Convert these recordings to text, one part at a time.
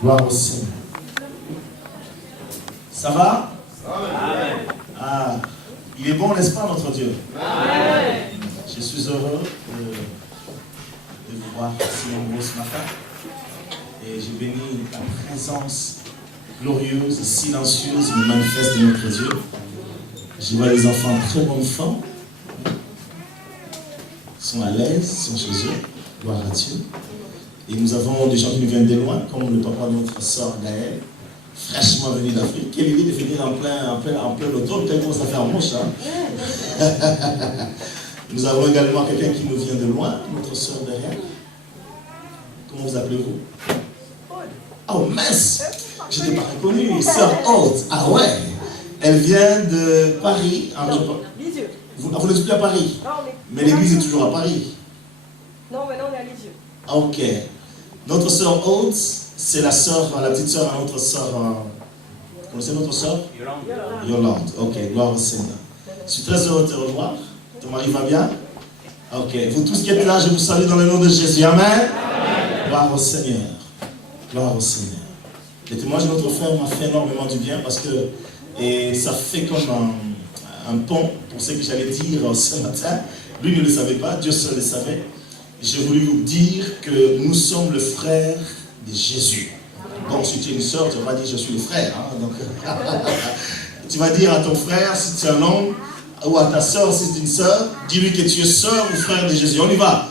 Gloire au Seigneur. Ça va? Amen. Ah, il est bon, n'est-ce pas, notre Dieu? Amen. Je suis heureux de vous voir si nombreux ce matin. Et je bénis la présence glorieuse et silencieuse mais manifeste de notre Dieu. Je vois les enfants en très bonne forme. Ils sont à l'aise, ils sont chez eux. Gloire à Dieu. Et nous avons des gens qui nous viennent de loin, comme le papa de notre soeur Gaëlle, fraîchement venu d'Afrique. Quelle idée de venir en plein automne, tellement ça fait un moche. Hein? Nous avons également quelqu'un qui nous vient de loin, notre soeur derrière. Comment vous appelez-vous? Oh mince! Je n'étais pas reconnu, sœur Haute. Ah ouais! Elle vient de Paris. Ah, Lisieux. Vous n'êtes plus à Paris? Non, mais l'église est toujours à Paris. Non, maintenant on est à Lisieux. Ok. Notre sœur Haute, c'est la petite sœur à notre sœur. Vous connaissez notre sœur? Yolande. Ok, gloire au Seigneur. Je suis très heureux de te revoir. Ton mari va bien? Ok. Vous tous qui êtes là, je vous salue dans le nom de Jésus. Amen. Amen. Gloire au Seigneur. Gloire au Seigneur. Le témoignage de notre frère m'a fait énormément du bien parce que ça fait comme un pont pour ce que j'allais dire ce matin. Lui ne le savait pas, Dieu seul le savait. J'ai voulu vous dire que nous sommes le frère de Jésus. Bon, si tu es une soeur, tu vas pas dire je suis le frère. Hein, donc, tu vas dire à ton frère, si tu es un homme, ou à ta soeur, si c'est une soeur, dis-lui que tu es soeur ou frère de Jésus. On y va.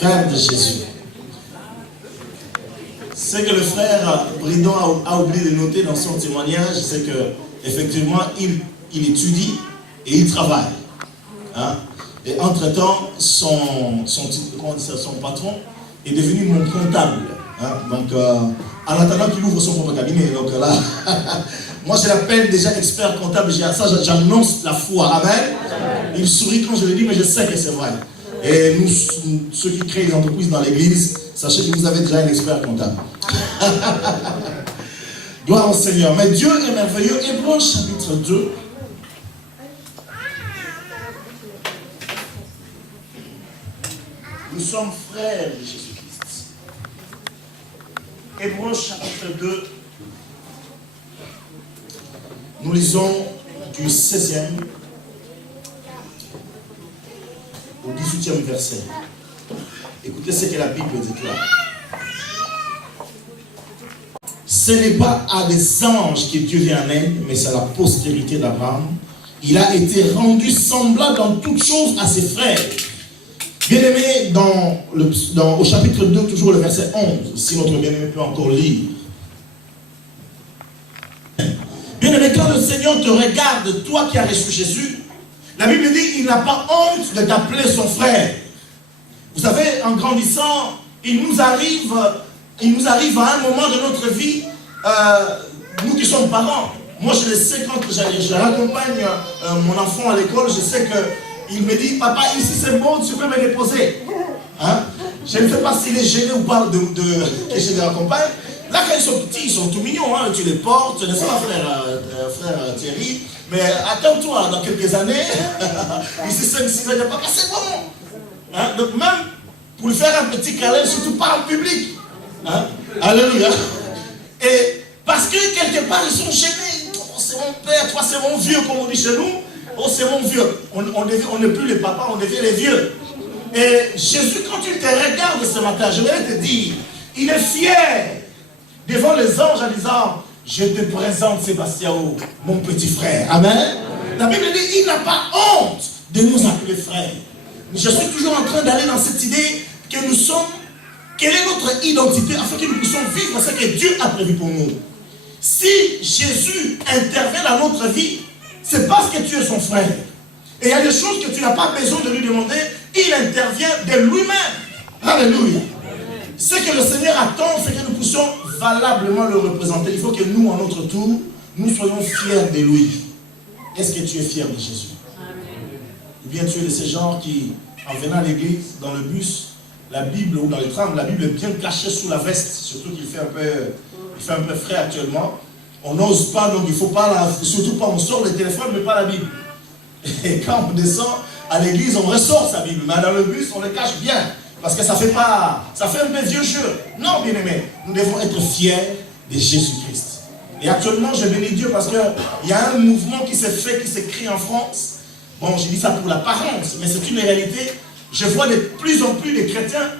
Frère de Jésus. Ce que le frère Bridon a oublié de noter dans son témoignage, c'est que effectivement il étudie et il travaille. Hein? Et entre-temps, son patron est devenu mon comptable. Hein? Donc, en attendant qu'il ouvre son propre cabinet, donc là, moi je l'appelle déjà expert comptable, ça j'annonce la foi. Amen. Il sourit quand je le dis, mais je sais que c'est vrai. Et nous, ceux qui créent des entreprises dans l'église, sachez que vous avez déjà un expert comptable. Gloire au Seigneur. Mais Dieu est merveilleux. Hébreux chapitre 2. Nous sommes frères de Jésus-Christ. Hébreux chapitre 2. Nous lisons du 16e au 18e verset. Écoutez ce que la Bible déclare. Ce n'est pas à des anges que Dieu vient en aide, mais c'est à la postérité d'Abraham. Il a été rendu semblable dans toutes choses à ses frères. Bien-aimé, au chapitre 2, toujours le verset 11, si notre bien-aimé peut encore lire. Bien-aimé, quand le Seigneur te regarde, toi qui as reçu Jésus, la Bible dit qu'il n'a pas honte de t'appeler son frère. Vous savez, en grandissant, il nous arrive à un moment de notre vie, nous qui sommes parents, moi je le sais quand je raccompagne mon enfant à l'école, je sais qu'il me dit, papa, ici c'est bon, tu peux me déposer. Hein? Je ne sais pas s'il est gêné ou pas que je les raccompagne. Là, quand ils sont petits, ils sont tout mignons, hein? Tu les portes, n'est-ce pas, frère Thierry? Mais attends-toi, dans quelques années, ici 5-6 ans, il n'y a pas c'est bon. Hein? Donc même, pour lui faire un petit câlin, surtout pas en public. Hein? Alléluia. Et parce que quelque part, ils sont gênés. Oh, c'est mon père, toi c'est mon vieux, comme on dit chez nous. Oh, c'est mon vieux. On n'est plus les papas, on devient les vieux. Et Jésus, quand il te regarde ce matin, je vais te dire, il est fier devant les anges en disant, je te présente Sébastien, mon petit frère. Amen. La Bible dit, il n'a pas honte de nous appeler frères. Je suis toujours en train d'aller dans cette idée que nous sommes, quelle est notre identité afin que nous puissions vivre ce que Dieu a prévu pour nous. Si Jésus intervient dans notre vie, c'est parce que tu es son frère. Et il y a des choses que tu n'as pas besoin de lui demander, il intervient de lui-même. Alléluia. Ce que le Seigneur attend, c'est que nous puissions valablement le représenter. Il faut que nous, en notre tour, nous soyons fiers de lui. Est-ce que tu es fier de Jésus? Ou bien tu es de ces gens qui, en venant à l'église, dans le bus, la Bible ou dans le tram, la Bible est bien cachée sous la veste, surtout qu'il fait un peu frais actuellement. On n'ose pas, donc il ne faut pas, surtout pas, on sort le téléphone, mais pas la Bible. Et quand on descend à l'église, on ressort sa Bible, mais dans le bus, on le cache bien. Parce que ça fait un peu vieux jeu. Non, bien-aimés, nous devons être fiers de Jésus-Christ. Et actuellement, je bénis Dieu parce qu'il y a un mouvement qui s'est fait, qui s'écrit en France. Bon, je dis ça pour l'apparence, mais c'est une réalité. Je vois de plus en plus de chrétiens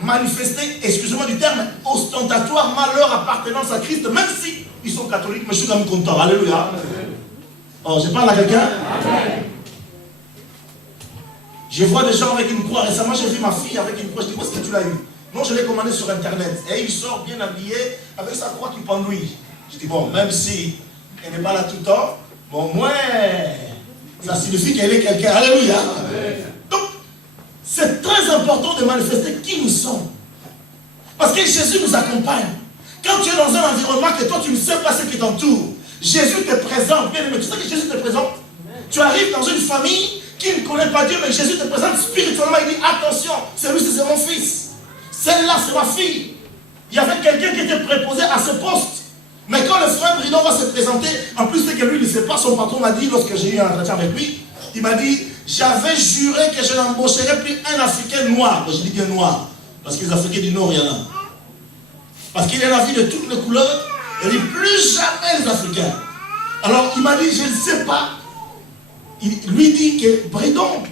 manifester, excusez-moi du terme, ostentatoirement leur appartenance à Christ, même si ils sont catholiques, mais je suis quand même content. Alléluia. Oh, je parle à quelqu'un. Je vois des gens avec une croix. Récemment, j'ai vu ma fille avec une croix. Je dis, où est-ce que tu l'as eu? Non, je l'ai commandé sur Internet. Et il sort bien habillé avec sa croix qui pendouille. Je dis, bon, même si elle n'est pas là tout le temps, bon, moi, ça signifie qu'elle est quelqu'un. Alléluia. Donc, c'est très important de manifester qui nous sommes. Parce que Jésus nous accompagne. Quand tu es dans un environnement que toi, tu ne sais pas ce qui t'entoure, Jésus te présente. Bien aimé, tu sais que Jésus te présente? Tu arrives dans une famille qui ne connaît pas Dieu, mais Jésus te présente spirituellement. Il dit, attention, celui-ci c'est mon fils. Celle-là, c'est ma fille. Il y avait quelqu'un qui était préposé à ce poste. Mais quand le frère Bridon va se présenter, en plus c'est que lui, il ne sait pas, son patron m'a dit, lorsque j'ai eu un entretien avec lui, il m'a dit, j'avais juré que je n'embaucherais plus un Africain noir. Je dis bien noir, parce que les Africains du Nord, il y en a. Parce qu'il est la vie de toutes les couleurs, il dit, plus jamais les Africains. Alors il m'a dit, je ne sais pas. Il lui dit que Bridon,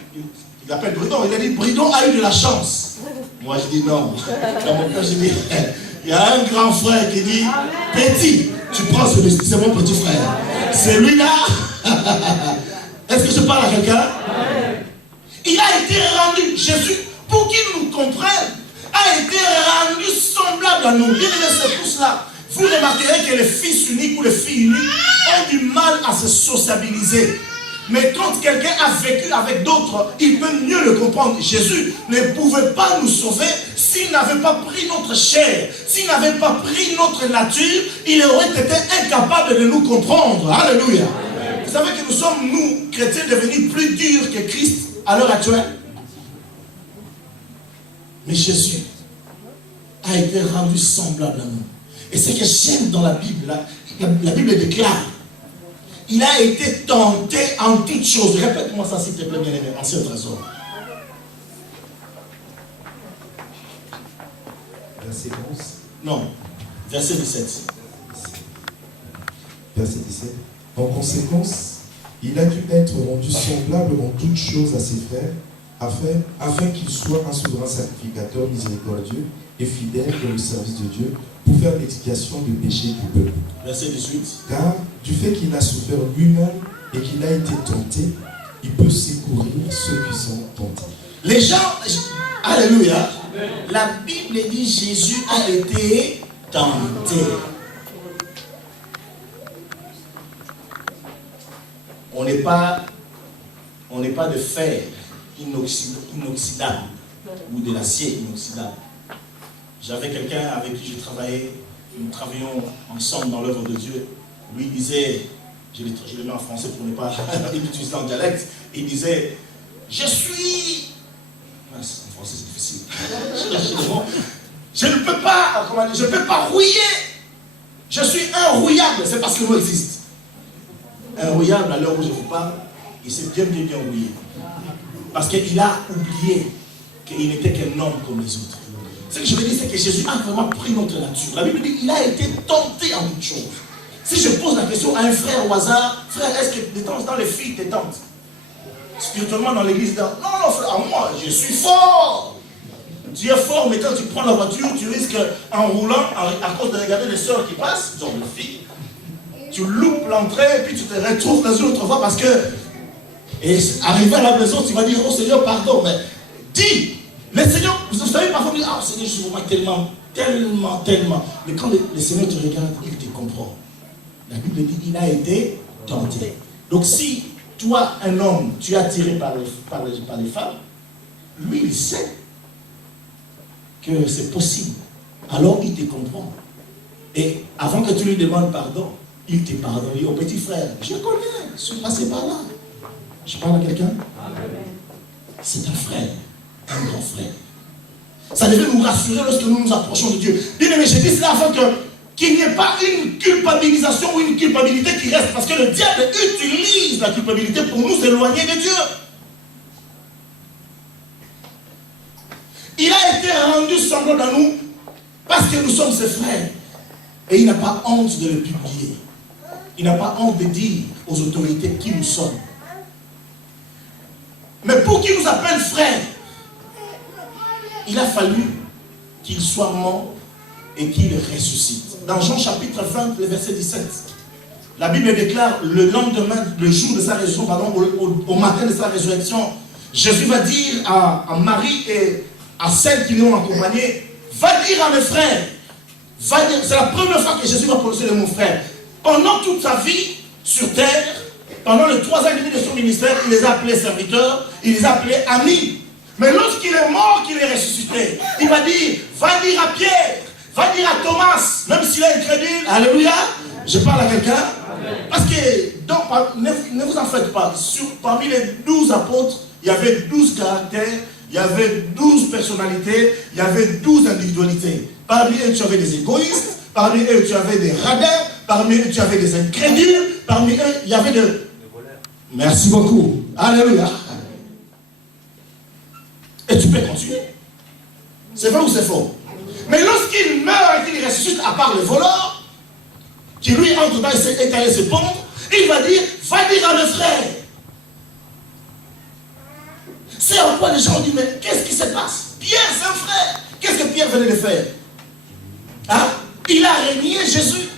il appelle Bridon, il a dit, Bridon a eu de la chance. Moi je dis non. Dans mon cœur, je dis, il y a un grand frère qui dit, petit, tu prends celui-ci, c'est mon petit frère. Celui-là, est-ce que je parle à quelqu'un? Il a été rendu, Jésus, pour qu'il nous comprenne, a été rendu semblable à nous. Bien aimé, c'est pour cela. Vous remarquerez que les fils uniques ou les filles uniques ont du mal à se sociabiliser. Mais quand quelqu'un a vécu avec d'autres, il peut mieux le comprendre. Jésus ne pouvait pas nous sauver s'il n'avait pas pris notre chair, s'il n'avait pas pris notre nature, il aurait été incapable de nous comprendre. Alléluia. Vous savez que nous sommes, nous, chrétiens, devenus plus durs que Christ à l'heure actuelle. Mais Jésus a été rendu semblable à nous. Et ce que j'aime dans la Bible, la Bible déclare, il a été tenté en toutes choses. Répète-moi ça s'il te plaît, bien-aimé, ancien trésor. Verset 11. Non, verset 17. Verset 17. En conséquence, il a dû être rendu semblable en toutes choses à ses frères, afin qu'il soit un souverain sacrificateur miséricordieux et fidèle dans le service de Dieu, pour faire l'expiation du péché du peuple. Verset 18. Car du fait qu'il a souffert lui-même et qu'il a été tenté, il peut secourir ceux qui sont tentés. Les gens, alléluia, la Bible dit Jésus a été tenté. On n'est pas de fer inoxydable ou de l'acier inoxydable. J'avais quelqu'un avec qui je travaillais, nous travaillions ensemble dans l'œuvre de Dieu. Lui disait, je le mets en français pour ne pas utiliser en dialecte, il disait, je suis... En français c'est difficile. Je ne peux pas, je ne peux pas rouiller. Je suis inrouillable, c'est parce que le mot existe. Inrouillable, à l'heure où je vous parle, il s'est bien rouillé. Parce qu'il a oublié qu'il n'était qu'un homme comme les autres. Ce que je veux dire, c'est que Jésus a vraiment pris notre nature. La Bible dit qu'il a été tenté en toutes choses. Si je pose la question à un frère au hasard, frère, est-ce que de temps en temps les filles te tentent? Spirituellement dans l'église, non, frère, moi, je suis fort. Tu es fort, mais quand tu prends la voiture, tu risques, en roulant, à cause de regarder les sœurs qui passent, genre les filles, tu loupes l'entrée, et puis tu te retrouves dans une autre voie parce que, et arrivé à la maison, tu vas dire, oh Seigneur, pardon, mais dis. Le Seigneur, vous savez, parfois, vous dites, ah Seigneur, je vous vois tellement. Mais quand le Seigneur te regarde, il te comprend. La Bible dit, il a été tenté. Donc si toi, un homme, tu es attiré par les femmes, lui, il sait que c'est possible. Alors, il te comprend. Et avant que tu lui demandes pardon, il te pardonne. Il dit, oh petit frère, je connais, je suis passé par là. Je parle à quelqu'un? C'est un frère. Un grand frère. Ça devait nous rassurer lorsque nous nous approchons de Dieu. Bien aimé, j'ai dit cela afin qu'il n'y ait pas une culpabilisation ou une culpabilité qui reste. Parce que le diable utilise la culpabilité pour nous éloigner de Dieu. Il a été rendu semblable à nous parce que nous sommes ses frères. Et il n'a pas honte de le publier. Il n'a pas honte de dire aux autorités qui nous sommes. Mais pour qu'il nous appelle frères, il a fallu qu'il soit mort et qu'il ressuscite. Dans Jean chapitre 20, le verset 17, la Bible déclare le lendemain, le jour de sa résurrection, pardon, au matin de sa résurrection, Jésus va dire à Marie et à celles qui l'ont accompagné, va dire à mes frères, va dire, c'est la première fois que Jésus va prononcer le mot frère. Pendant toute sa vie sur terre, pendant les 3 ans et demi de son ministère, il les a appelés serviteurs, il les a appelés amis. Mais lorsqu'il est mort, qu'il est ressuscité, il va dire, va dire à Pierre, va dire à Thomas, même s'il est incrédule, alléluia, je parle à quelqu'un, parce que, donc, ne vous en faites pas, parmi les 12 apôtres, il y avait 12 caractères, il y avait 12 personnalités, il y avait 12 individualités. Parmi eux, tu avais des égoïstes, parmi eux, tu avais des radins, parmi eux, tu avais des incrédules, parmi eux, il y avait de... Merci beaucoup, alléluia. Et tu peux continuer. C'est vrai ou c'est faux? Mais lorsqu'il meurt et qu'il ressuscite, à part le voleur, qui lui, entre temps, est allé se pendre, il va dire, va dire à mes frères. C'est en quoi les gens disent, mais qu'est-ce qui se passe? Pierre, c'est un frère. Qu'est-ce que Pierre venait de faire? Hein? Il a régné Jésus.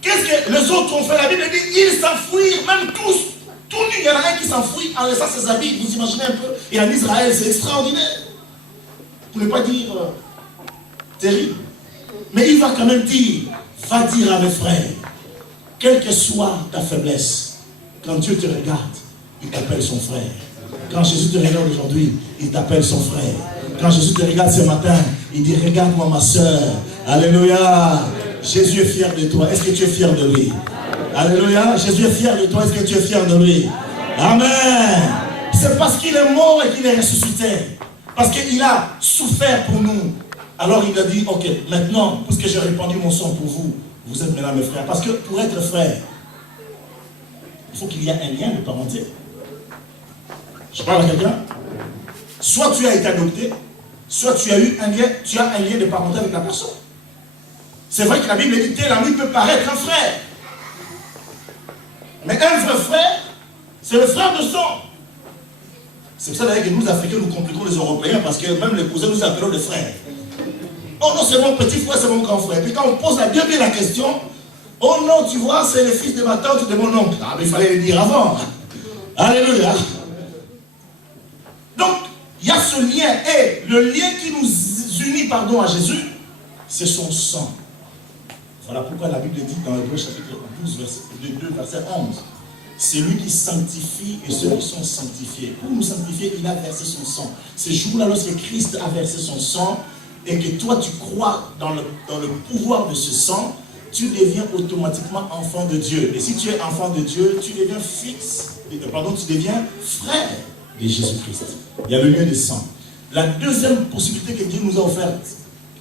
Qu'est-ce que les autres ont fait? La Bible dit, ils s'enfuirent, même tous. Tout nu, il y en a un qui s'enfuit en laissant ses habits. Vous imaginez un peu? Et en Israël, c'est extraordinaire. Vous ne pouvez pas dire terrible. Mais il va quand même dire, va dire à mes frères, quelle que soit ta faiblesse, quand Dieu te regarde, il t'appelle son frère. Quand Jésus te regarde aujourd'hui, il t'appelle son frère. Quand Jésus te regarde ce matin, il dit, regarde-moi ma soeur. Alléluia. Jésus est fier de toi. Est-ce que tu es fier de lui? Alléluia. Jésus est fier de toi. Est-ce que tu es fier de lui? Amen. C'est parce qu'il est mort et qu'il est ressuscité. Parce qu'il a souffert pour nous. Alors il a dit, ok, maintenant, puisque j'ai répandu mon sang pour vous, vous êtes maintenant mes frères. Parce que pour être frère, il faut qu'il y ait un lien de parenté. Je parle à quelqu'un. Soit tu as été adopté, soit tu as eu un lien, tu as un lien de parenté avec la personne. C'est vrai que la Bible dit tel ami peut paraître un frère. Mais un vrai frère, c'est le frère de sang. C'est pour ça d'ailleurs que nous, Africains, nous compliquons les Européens parce que même les cousins nous appellent des frères. Oh non, c'est mon petit frère, c'est mon grand frère. Puis quand on pose la question, oh non, tu vois, c'est le fils de ma tante, de mon oncle. Ah, mais il fallait le dire avant. Alléluia. Donc, il y a ce lien. Et le lien qui nous unit, à Jésus, c'est son sang. Voilà pourquoi la Bible dit dans Hébreux chapitre 12, verset 11. C'est lui qui sanctifie et ceux qui sont sanctifiés. Pour nous sanctifier, il a versé son sang. Ce jour-là, lorsque Christ a versé son sang, et que toi tu crois dans le pouvoir de ce sang, tu deviens automatiquement enfant de Dieu. Et si tu es enfant de Dieu, tu deviens tu deviens frère de Jésus-Christ. Il y a le lien de sang. La deuxième possibilité que Dieu nous a offerte,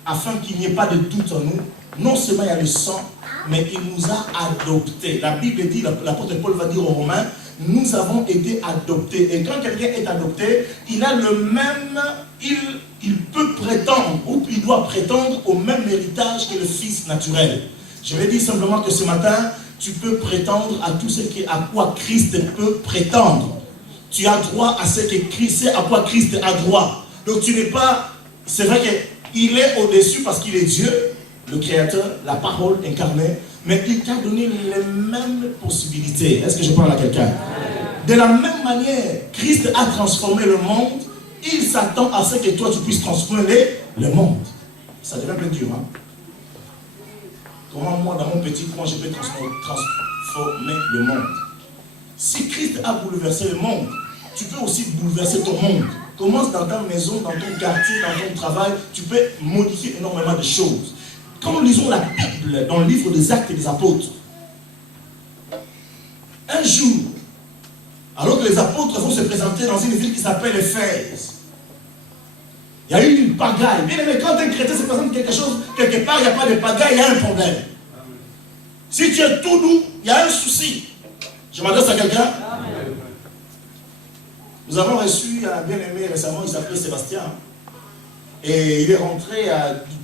afin qu'il n'y ait pas de doute en nous, non seulement il y a le sang, mais il nous a adoptés. La Bible dit, l'apôtre Paul va dire aux Romains, nous avons été adoptés. Et quand quelqu'un est adopté, il a le même, il peut prétendre, ou il doit prétendre au même héritage que le fils naturel. Je vais dire simplement que ce matin, tu peux prétendre à tout ce à quoi Christ peut prétendre. Tu as droit à ce que Christ, c'est à quoi Christ a droit. Donc tu n'es pas, c'est vrai qu'il est au-dessus parce qu'il est Dieu, le Créateur, la parole incarnée, mais il t'a donné les mêmes possibilités. Est-ce que je parle à quelqu'un? De la même manière, Christ a transformé le monde, il s'attend à ce que toi tu puisses transformer le monde. Ça devient un peu dur, hein? Comment moi, dans mon petit coin, je peux transformer le monde? Si Christ a bouleversé le monde, tu peux aussi bouleverser ton monde. Commence dans ta maison, dans ton quartier, dans ton travail, tu peux modifier énormément de choses. Quand nous lisons la Bible dans le livre des Actes et des Apôtres, un jour, alors que les apôtres vont se présenter dans une ville qui s'appelle Éphèse, il y a eu une pagaille. Bien aimé, quand un chrétien se présente quelque chose, quelque part, il n'y a pas de pagaille, il y a un problème. Si tu es tout doux, il y a un souci. Je m'adresse à quelqu'un. Nous avons reçu un bien-aimé récemment, il s'appelait Sébastien. Et il est rentré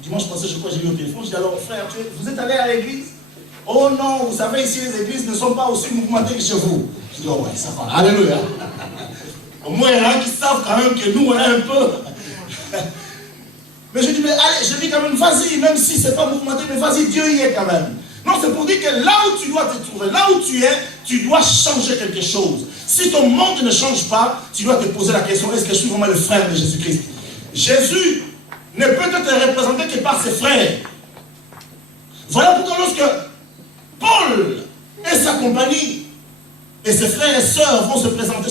dimanche passé, je crois, j'ai eu au téléphone. J'ai dit alors, frère, vous êtes allé à l'église? Oh non, vous savez, ici les églises ne sont pas aussi mouvementées que chez vous. Je dis, oh ouais, ça va, alléluia. Au moins, il y en a qui savent quand même que nous, on est un peu. Mais je dis, mais allez, je dis quand même, vas-y, même si c'est pas mouvementé, mais vas-y, Dieu y est quand même. Non, c'est pour dire que là où tu dois te trouver, là où tu es, tu dois changer quelque chose. Si ton monde ne change pas, tu dois te poser la question, est-ce que je suis vraiment le frère de Jésus-Christ? Jésus ne peut être représenté que par ses frères. Voilà pourquoi lorsque Paul et sa compagnie et ses frères et sœurs vont se présenter,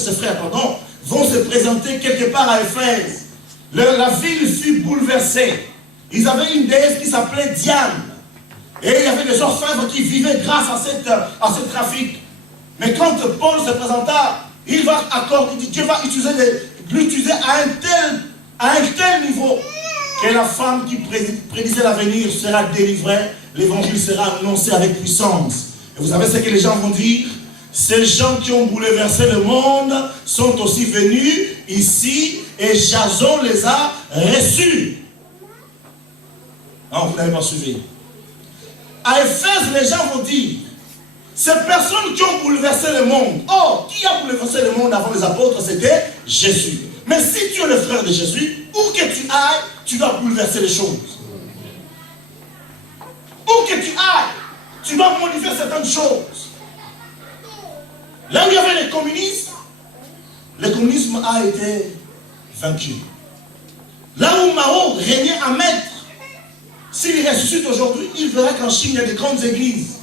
vont se présenter quelque part à Éphèse, la ville fut bouleversée. Ils avaient une déesse qui s'appelait Diane. Et il y avait des orfèvres qui vivaient grâce à ce trafic. Mais quand Paul se présenta, il va accorder, Dieu va l'utiliser à un tel niveau que la femme qui prédisait l'avenir sera délivrée, l'évangile sera annoncé avec puissance. Et vous savez ce que les gens vont dire? Ces gens qui ont bouleversé le monde sont aussi venus ici et Jason les a reçus. Non, vous n'avez pas suivi. À Éphèse, les gens vont dire, ces personnes qui ont bouleversé le monde, oh, qui a bouleversé le monde avant les apôtres? C'était Jésus. Mais si tu es le frère de Jésus, où que tu ailles, tu dois bouleverser les choses. Où que tu ailles, tu dois modifier certaines choses. Là où il y avait les communistes, le communisme a été vaincu. Là où Mao régnait en maître, s'il ressuscite aujourd'hui, il verra qu'en Chine, il y a des grandes églises.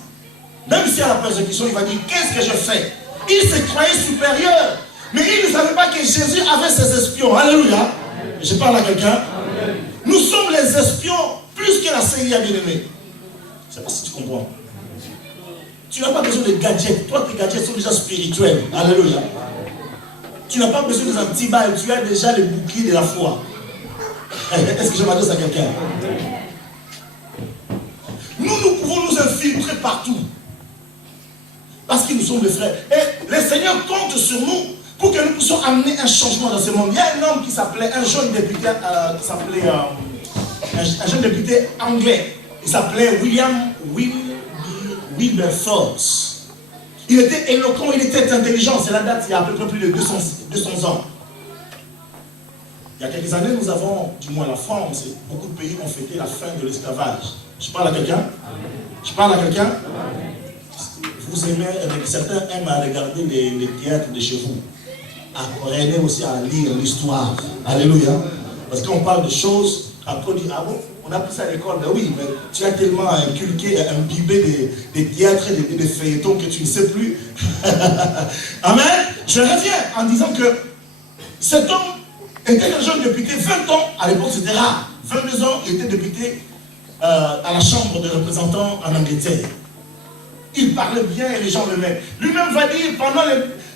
Même si à la persécution, il va dire, qu'est-ce que je fais? Il se croyait supérieur. Mais il ne savait pas que Jésus avait ses espions. Alléluia. Je parle à quelqu'un. Nous sommes les espions plus que la CIA, bien-aimé. Je ne sais pas si tu comprends. Tu n'as pas besoin de gadgets. Toi, tes gadgets sont déjà spirituels. Alléluia. Tu n'as pas besoin des antiballes. Tu as déjà les boucliers de la foi. Est-ce que je m'adresse à quelqu'un? Nous pouvons nous infiltrer partout. Parce que nous sommes des frères. Et le Seigneur compte sur nous pour que nous puissions amener un changement dans ce monde. Il y a un homme qui s'appelait, un jeune député, un jeune député anglais. Il s'appelait Wilberforce. Il était éloquent, il était intelligent. C'est la date, il y a à peu près plus de 200 ans. Il y a quelques années, nous avons, du moins la France et beaucoup de pays ont fêté la fin de l'esclavage. Je parle à quelqu'un? Je parle à quelqu'un? Vous aimez, certains aiment à regarder les théâtres de chez vous. Apprenez aussi à lire l'histoire. Alléluia. Parce qu'on parle de choses, après on dit, ah bon, on a pris ça à l'école. Ben oui, mais tu as tellement inculqué, imbibé des théâtres et des feuilletons que tu ne sais plus. Amen. Je reviens en disant que cet homme était un jeune député, 20 ans, à l'époque c'était rare. 22 ans, il était député à la Chambre des représentants en Angleterre. Il parlait bien et les gens l'aimaient. Lui-même va dire, pendant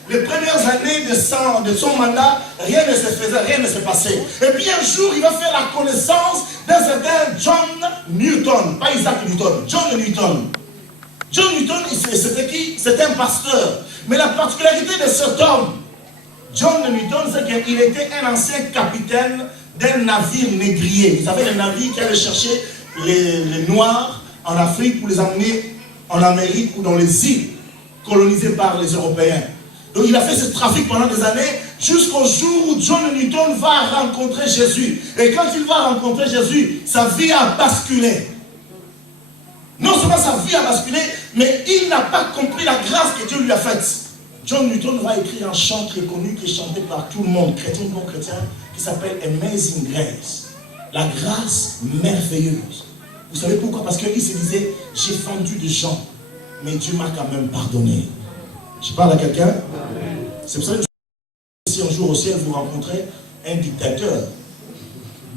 les premières années de son mandat, rien ne se faisait, rien ne se passait. Et puis un jour, il va faire la connaissance d'un certain John Newton, pas Isaac Newton, John Newton. John Newton, c'était qui? C'était un pasteur. Mais la particularité de cet homme, John Newton, c'est qu'il était un ancien capitaine d'un navire négrier. Vous savez, le navire qui allait chercher les Noirs en Afrique pour les amener en Amérique ou dans les îles colonisées par les Européens. Donc il a fait ce trafic pendant des années jusqu'au jour où John Newton va rencontrer Jésus. Et quand il va rencontrer Jésus, sa vie a basculé. Non seulement sa vie a basculé, mais il n'a pas compris la grâce que Dieu lui a faite. John Newton va écrire un chant très connu qui est chanté par tout le monde, chrétien ou non chrétien, qui s'appelle Amazing Grace. La grâce merveilleuse. Vous savez pourquoi? Parce qu'il se disait, j'ai fendu des gens, mais Dieu m'a quand même pardonné. Je parle à quelqu'un? C'est pour ça que si un jour au ciel vous rencontrez un dictateur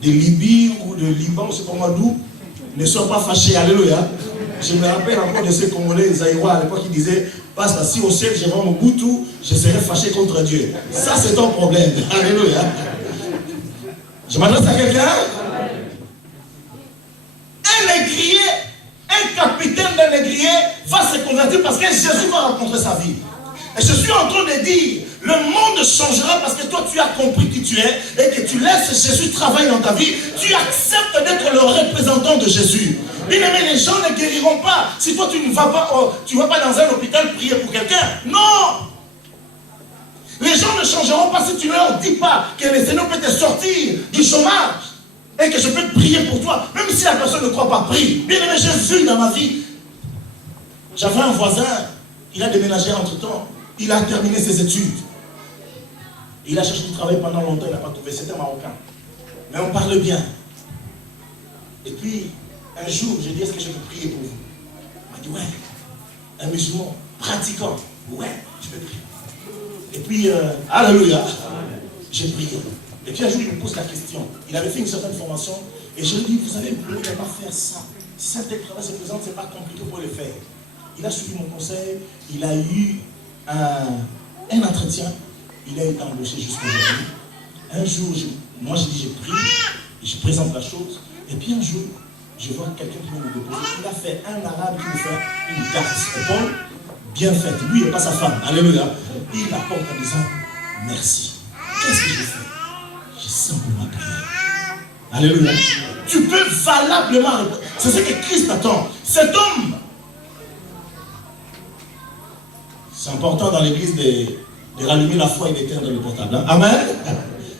de Libye ou de Liban, c'est pas moi d'où, ne sois pas fâché, alléluia. Je me rappelle encore de ces Congolais, les Aïrois à l'époque qui disaient, parce que si au ciel j'ai vraiment Mobutu, je serai fâché contre Dieu. Ça c'est ton problème, alléluia. Je m'adresse à quelqu'un? Un négrier, un capitaine d'un négrier va se convertir parce que Jésus va rencontrer sa vie. Et je suis en train de dire Le monde changera parce que toi tu as compris qui tu es et que tu laisses Jésus travailler dans ta vie. Tu acceptes d'être le représentant de Jésus. Bien aimé, les gens ne guériront pas si toi tu ne vas pas, dans un hôpital prier pour quelqu'un. Non! Les gens ne changeront pas si tu ne leur dis pas que le Seigneur peut te sortir du chômage et que je peux te prier pour toi. Même si la personne ne croit pas, prie. Bien aimé, j'ai vu dans ma vie. J'avais un voisin, il a déménagé entre temps. Il a terminé ses études. Il a cherché du travail pendant longtemps, il n'a pas trouvé. C'était marocain. Mais on parle bien. Et puis, un jour, j'ai dit, est-ce que je peux prier pour vous? Il m'a dit, ouais. Un musulman pratiquant. Ouais, je peux prier. Et puis, alléluia, j'ai prié. Et puis un jour, il me pose la question. Il avait fait une certaine formation. Et je lui ai dit, vous savez, vous ne pouvez pas faire ça. Si ça tel travail se présente, ce n'est pas compliqué pour le faire. Il a suivi mon conseil. Il a eu un entretien. Il a été embauché jusqu'aujourd'hui. Un jour, moi je dis, j'ai prié. Et je présente la chose. Et puis un jour, je vois quelqu'un qui vient me déposer. Il a fait un arabe qui me fait une carte épaule bien faite. Lui et pas sa femme. Alléluia. Il l'apporte en disant merci. Qu'est-ce que j'ai fait? J'ai simplement prié. Alléluia. Tu peux valablement répondre. C'est ce que Christ attend. Cet homme. C'est important dans l'église de rallumer la foi et d'éteindre le portable. Hein? Amen.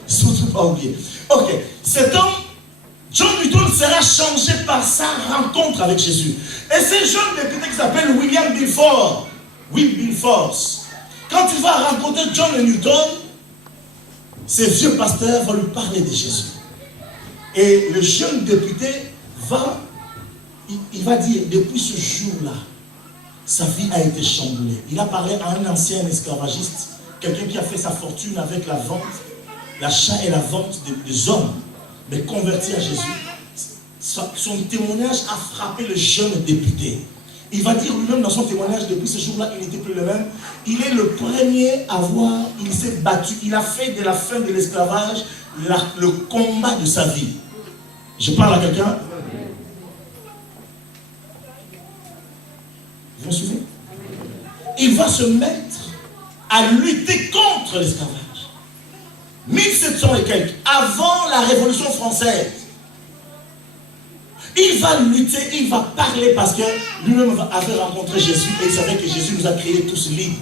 Surtout pas oublier. Ok. Cet homme, John Newton, sera changé par sa rencontre avec Jésus. Et ce jeune député qui s'appelle William Wilberforce. Quand il va rencontrer John Newton, ces vieux pasteurs vont lui parler de Jésus. Et le jeune député il va dire, depuis ce jour-là, sa vie a été chamboulée. Il a parlé à un ancien esclavagiste, quelqu'un qui a fait sa fortune avec la vente, l'achat et la vente des hommes, mais converti à Jésus. Son témoignage a frappé le jeune député. Il va dire lui-même dans son témoignage, depuis ce jour-là, il n'était plus le même. Il est le premier à voir, il s'est battu, il a fait de la fin de l'esclavage le combat de sa vie. Je parle à quelqu'un? Vous me suivez? Il va se mettre à lutter contre l'esclavage. 1700 et quelques, avant la Révolution française. Il va lutter, il va parler parce que lui-même avait rencontré Jésus et il savait que Jésus nous a créés tous libres.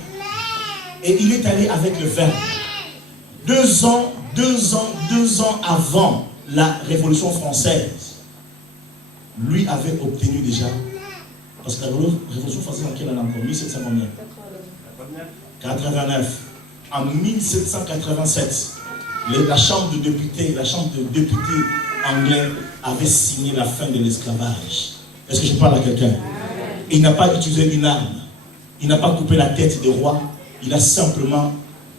Et il est allé avec le Verbe. 2 ans avant la Révolution française, lui avait obtenu déjà, parce que la Révolution française en quelle année encore? 1700 combien? 89. En 1787, la chambre de députés, anglais avait signé la fin de l'esclavage. Est-ce que je parle à quelqu'un? Il n'a pas utilisé une arme. Il n'a pas coupé la tête des rois. Il a simplement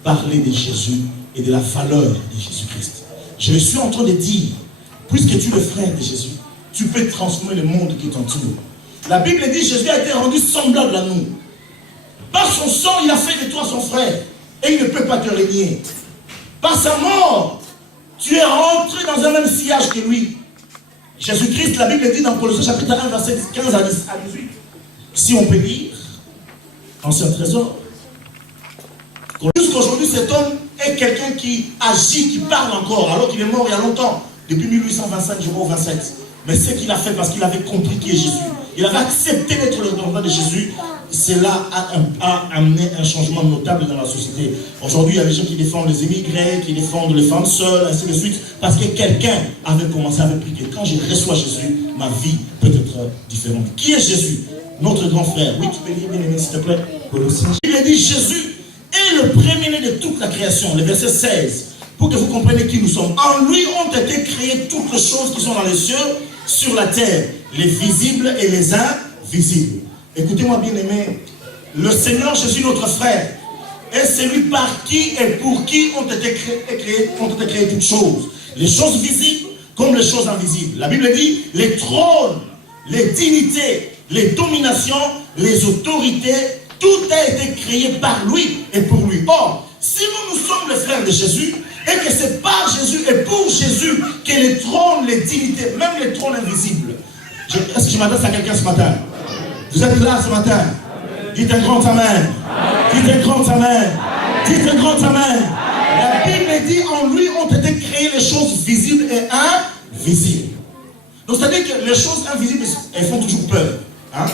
parlé de Jésus et de la valeur de Jésus-Christ. Je suis en train de dire, puisque tu es le frère de Jésus, tu peux transformer le monde qui t'entoure. La Bible dit, Jésus a été rendu semblable à nous. Par son sang, il a fait de toi son frère. Et il ne peut pas te régner. Par sa mort, tu es rentré dans un même sillage que lui. Jésus-Christ, la Bible dit dans Colossiens chapitre 1, verset 15 à 18. Si on peut lire, ancien trésor. Jusqu'aujourd'hui, cet homme est quelqu'un qui agit, qui parle encore, alors qu'il est mort il y a longtemps, depuis 1825, je crois, au 27. Mais ce qu'il a fait parce qu'il avait compris qui est Jésus. Il avait accepté d'être le représentant de Jésus. Cela a amené un changement notable dans la société. Aujourd'hui, il y a des gens qui défendent les immigrés, qui défendent les femmes seules, ainsi de suite, parce que quelqu'un avait commencé à m'expliquer. Quand je reçois Jésus, ma vie peut être différente. Qui est Jésus? Notre grand frère. Oui, tu peux lire, bien aimé, s'il te plaît. Il a dit, Jésus est le premier-né de toute la création. Le verset 16. Pour que vous compreniez qui nous sommes. En lui ont été créées toutes les choses qui sont dans les cieux, sur la terre, les visibles et les invisibles. Écoutez-moi bien aimé, le Seigneur Jésus notre frère est celui par qui et pour qui ont été créées toutes choses. Les choses visibles comme les choses invisibles. La Bible dit, les trônes, les dignités, les dominations, les autorités, tout a été créé par lui et pour lui. Or, si nous sommes les frères de Jésus, et que c'est par Jésus et pour Jésus que les trônes, les dignités, même les trônes invisibles. Est-ce que je m'adresse à quelqu'un ce matin? Vous êtes là ce matin? Dites un grand amen. Dites un grand amen. Dites un grand amen. La Bible dit en lui ont été créées les choses visibles et invisibles. Donc c'est-à-dire que les choses invisibles, elles font toujours peur. Hein?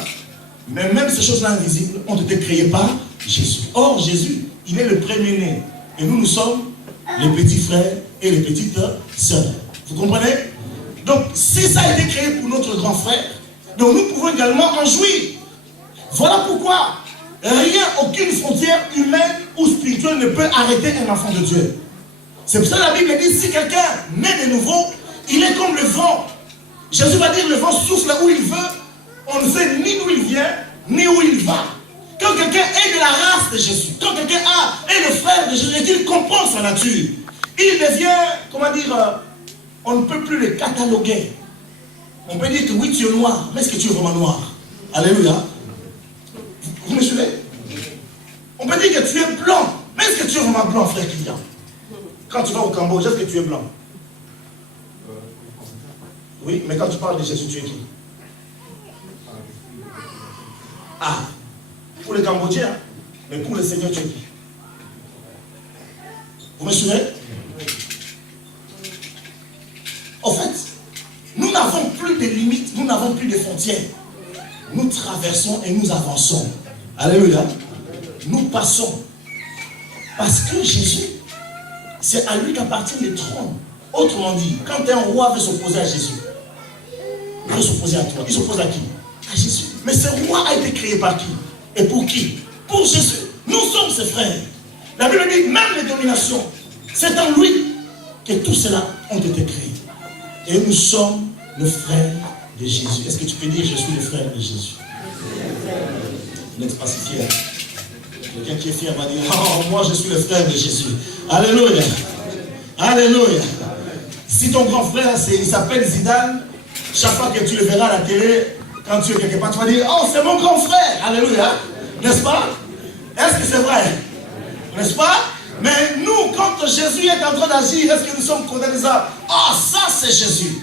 Mais même ces choses-là invisibles ont été créées par Jésus. Or, Jésus, il est le premier-né. Et nous sommes les petits frères et les petites sœurs. Vous comprenez? Donc, si ça a été créé pour notre grand frère, donc nous pouvons également en jouir. Voilà pourquoi rien, aucune frontière humaine ou spirituelle ne peut arrêter un enfant de Dieu. C'est pour ça que la Bible dit, si quelqu'un naît de nouveau, il est comme le vent. Jésus va dire, le vent souffle où il veut, on ne sait ni d'où il vient, ni où il va. Quand quelqu'un est de la race de Jésus, quand quelqu'un est le frère de Jésus, et qu'il comprend sa nature, il devient, comment dire, on ne peut plus le cataloguer. On peut dire que oui, tu es noir, mais est-ce que tu es vraiment noir? Alléluia. Vous me suivez? On peut dire que tu es blanc, mais est-ce que tu es vraiment blanc, frère Kylian? Quand tu vas au Cambodge, est-ce que tu es blanc? Oui, mais quand tu parles de Jésus, tu es qui? Ah, pour les Cambodgiens, mais pour le Seigneur, tu es qui? Vous me suivez? En fait, nous n'avons plus de limites, nous n'avons plus de frontières. Nous traversons et nous avançons. Alléluia. Nous passons. Parce que Jésus, c'est à lui qu'appartient le trône. Autrement dit, quand un roi veut s'opposer à Jésus, il veut s'opposer à toi. Il s'oppose à qui? À Jésus. Mais ce roi a été créé par qui? Et pour qui? Pour Jésus. Nous sommes ses frères. La Bible dit, même les dominations, c'est en lui que tout cela ont été créés. Et nous sommes le frère de Jésus. Est-ce que tu peux dire, je suis le frère de Jésus? Vous n'êtes pas si fier. Quelqu'un qui est fier va dire, oh, moi je suis le frère de Jésus. Alléluia. Alléluia. Si ton grand frère, il s'appelle Zidane, chaque fois que tu le verras à la télé, quand tu es quelque part, tu vas dire, oh, c'est mon grand frère. Alléluia. N'est-ce pas? Est-ce que c'est vrai? N'est-ce pas? Mais nous, quand Jésus est en train d'agir, est-ce que nous sommes condamnés à, ah, ça c'est Jésus.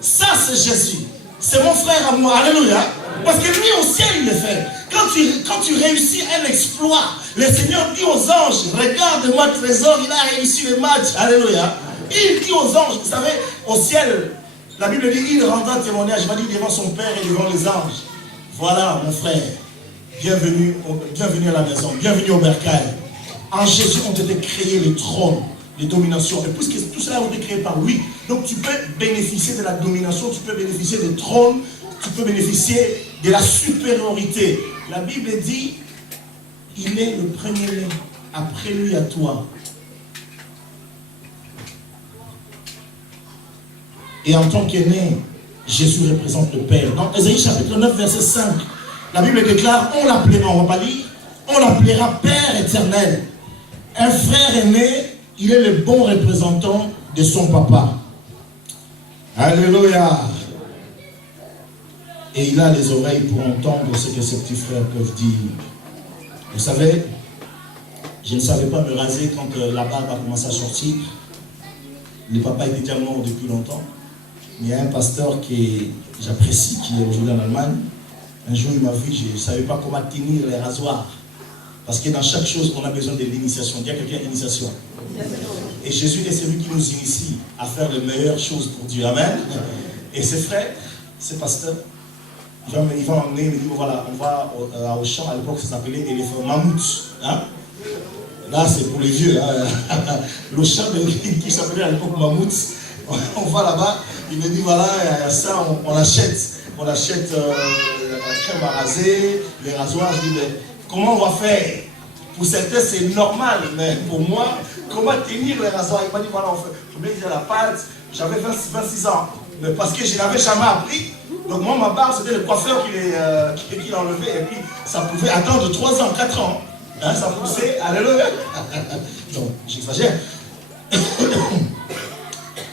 Ça c'est Jésus. C'est mon frère à moi. Alléluia. Parce que lui au ciel, il le fait. Quand tu réussis un exploit, le Seigneur dit aux anges, regarde-moi trésor, il a réussi le match. Alléluia. Il dit aux anges, vous savez, au ciel, la Bible dit, il rendra témoignage, il va dire devant son Père et devant les anges. Voilà mon frère, bienvenue à la maison, bienvenue au bercail. En Jésus ont été créés les trônes, les dominations. Et puisque tout cela a été créé par lui, donc tu peux bénéficier de la domination, tu peux bénéficier des trônes, tu peux bénéficier de la supériorité. La Bible dit, il est le premier-né, après lui à toi. Et en tant qu'aîné, Jésus représente le Père. Dans Ésaïe chapitre 9, verset 5, la Bible déclare, on l'appellera, on va pas lire, on l'appellera Père éternel. Un frère aîné, il est le bon représentant de son papa. Alléluia. Et il a les oreilles pour entendre ce que ses petits frères peuvent dire. Vous savez, je ne savais pas me raser quand la barbe a commencé à sortir. Le papa était déjà mort depuis longtemps. Il y a un pasteur que j'apprécie, qui est aujourd'hui en Allemagne. Un jour, il m'a vu, je ne savais pas comment tenir les rasoirs. Parce que dans chaque chose, on a besoin de l'initiation. Il y a quelqu'un d'initiation. Et Jésus est celui qui nous initie à faire les meilleures choses pour Dieu. Amen. Et ses frères, ses pasteurs, ils vont m'emmener, ils me disent, voilà, on va au champ, à l'époque, ça s'appelait éléphant mammouth. Hein? Là, c'est pour les vieux. Hein? Le champ qui s'appelait à l'époque mammouth. On va là-bas, il me dit, voilà, ça, on achète. On achète la crème à raser, les rasoirs. Je dis, mais comment on va faire? Pour certains, c'est normal, mais pour moi, comment tenir les rasoirs? Il m'a dit, voilà, on met la pâte. J'avais 26 ans, mais parce que je n'avais jamais appris. Donc moi, ma barbe, c'était le coiffeur qui l'enlevait. Et puis, ça pouvait attendre 3 ans, 4 ans. Hein, ça poussait, alléluia. Donc, j'exagère.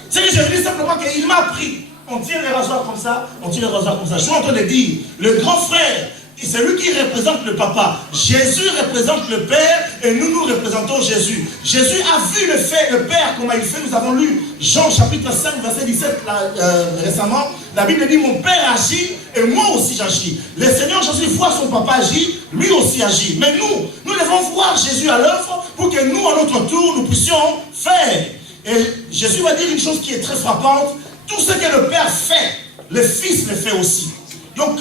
C'est que je dis simplement qu'il m'a appris. On tire les rasoirs comme ça, on tire les rasoirs comme ça. Je suis en train de dire, le grand frère, c'est lui qui représente le papa. Jésus représente le Père et nous représentons Jésus. Jésus a vu le Père, comment il fait. Nous avons lu Jean chapitre 5, verset 17 récemment. La Bible dit, mon Père agit et moi aussi j'agis. Le Seigneur Jésus voit son papa agir, lui aussi agit. Mais nous devons voir Jésus à l'œuvre pour que nous, à notre tour, nous puissions faire. Et Jésus va dire une chose qui est très frappante. Tout ce que le Père fait, le Fils le fait aussi. Donc,